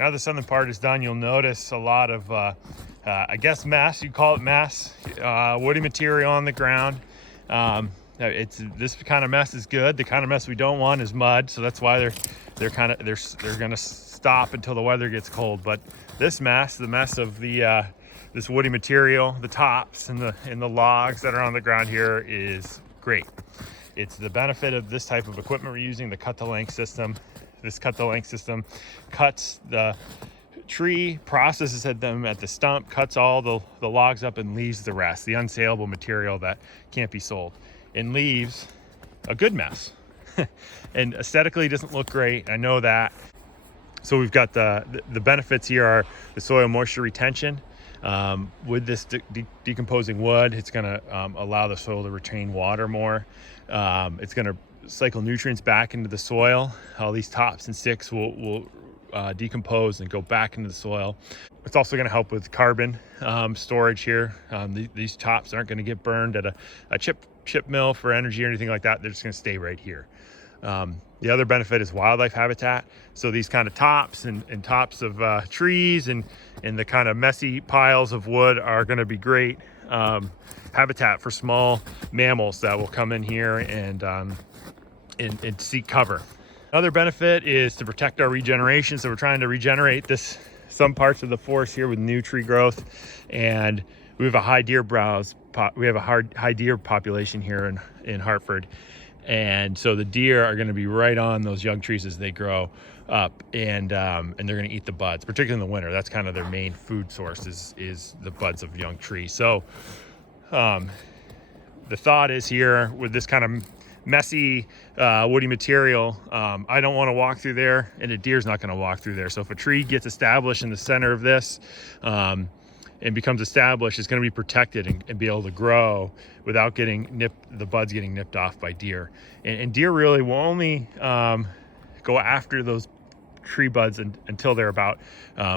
Now the southern part is done, you'll notice a lot of, I guess mess, you call it mess, woody material on the ground. This kind of mess is good. The kind of mess we don't want is mud, so that's why they're gonna stop until the weather gets cold. But this mess, the mess of the this woody material, the tops and the logs that are on the ground here, is great. It's the benefit of this type of equipment we're using, the cut to length system. This cut to length system cuts the tree, processes them at the stump, cuts all the logs up, and leaves the rest, the unsaleable material that can't be sold, and leaves a good mess. And aesthetically doesn't look great, I know that. So we've got the benefits here are the soil moisture retention. With this decomposing wood, it's going to allow the soil to retain water more. It's going to cycle nutrients back into the soil. All these tops and sticks will decompose and go back into the soil. It's also going to help with carbon storage here. These tops aren't going to get burned at a chip mill for energy or anything like that. They're just going to stay right here. The other benefit is wildlife habitat. So these kind of tops and tops of trees and the kind of messy piles of wood are going to be great habitat for small mammals that will come in here and seek cover. Another benefit is to protect our regeneration. So we're trying to regenerate some parts of the forest here with new tree growth, and we have a high deer high deer population here in Hartford. And so the deer are going to be right on those young trees as they grow up, and they're going to eat the buds, particularly in the winter. That's kind of their main food source is the buds of young trees. So the thought is here with this kind of messy woody material, I don't want to walk through there, and a deer's not going to walk through there. So if a tree gets established in the center of this and becomes established, it's going to be protected and be able to grow without the buds getting nipped off by deer. And deer really will only go after those tree buds until they're about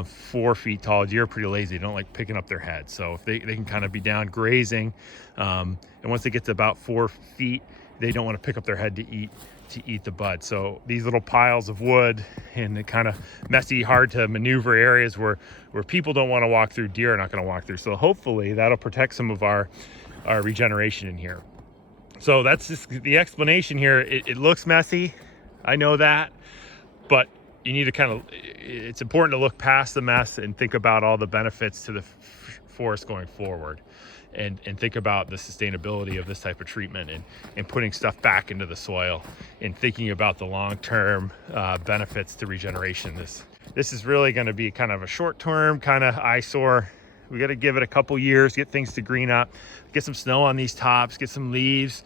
4 feet tall. Deer are pretty lazy. They don't like picking up their heads. So if they can kind of be down grazing, and once they get to about 4 feet, they don't want to pick up their head to eat the bud. So these little piles of wood in the kind of messy, hard to maneuver areas where people don't want to walk through, deer are not going to walk through. So hopefully that'll protect some of our regeneration in here. So that's just the explanation here. It looks messy, I know that, but you need to it's important to look past the mess and think about all the benefits to the forest going forward. And think about the sustainability of this type of treatment and putting stuff back into the soil and thinking about the long-term benefits to regeneration. This is really going to be kind of a short-term kind of eyesore. We got to give it a couple years, get things to green up, get some snow on these tops, get some leaves,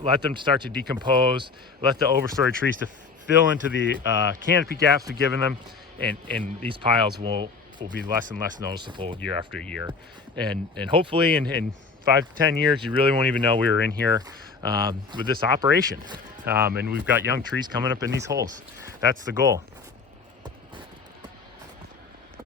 let them start to decompose, let the overstory trees to fill into the canopy gaps we've given them, and these piles will be less and less noticeable year after year. And hopefully in 5 to 10 years, you really won't even know we were in here with this operation. And we've got young trees coming up in these holes. That's the goal.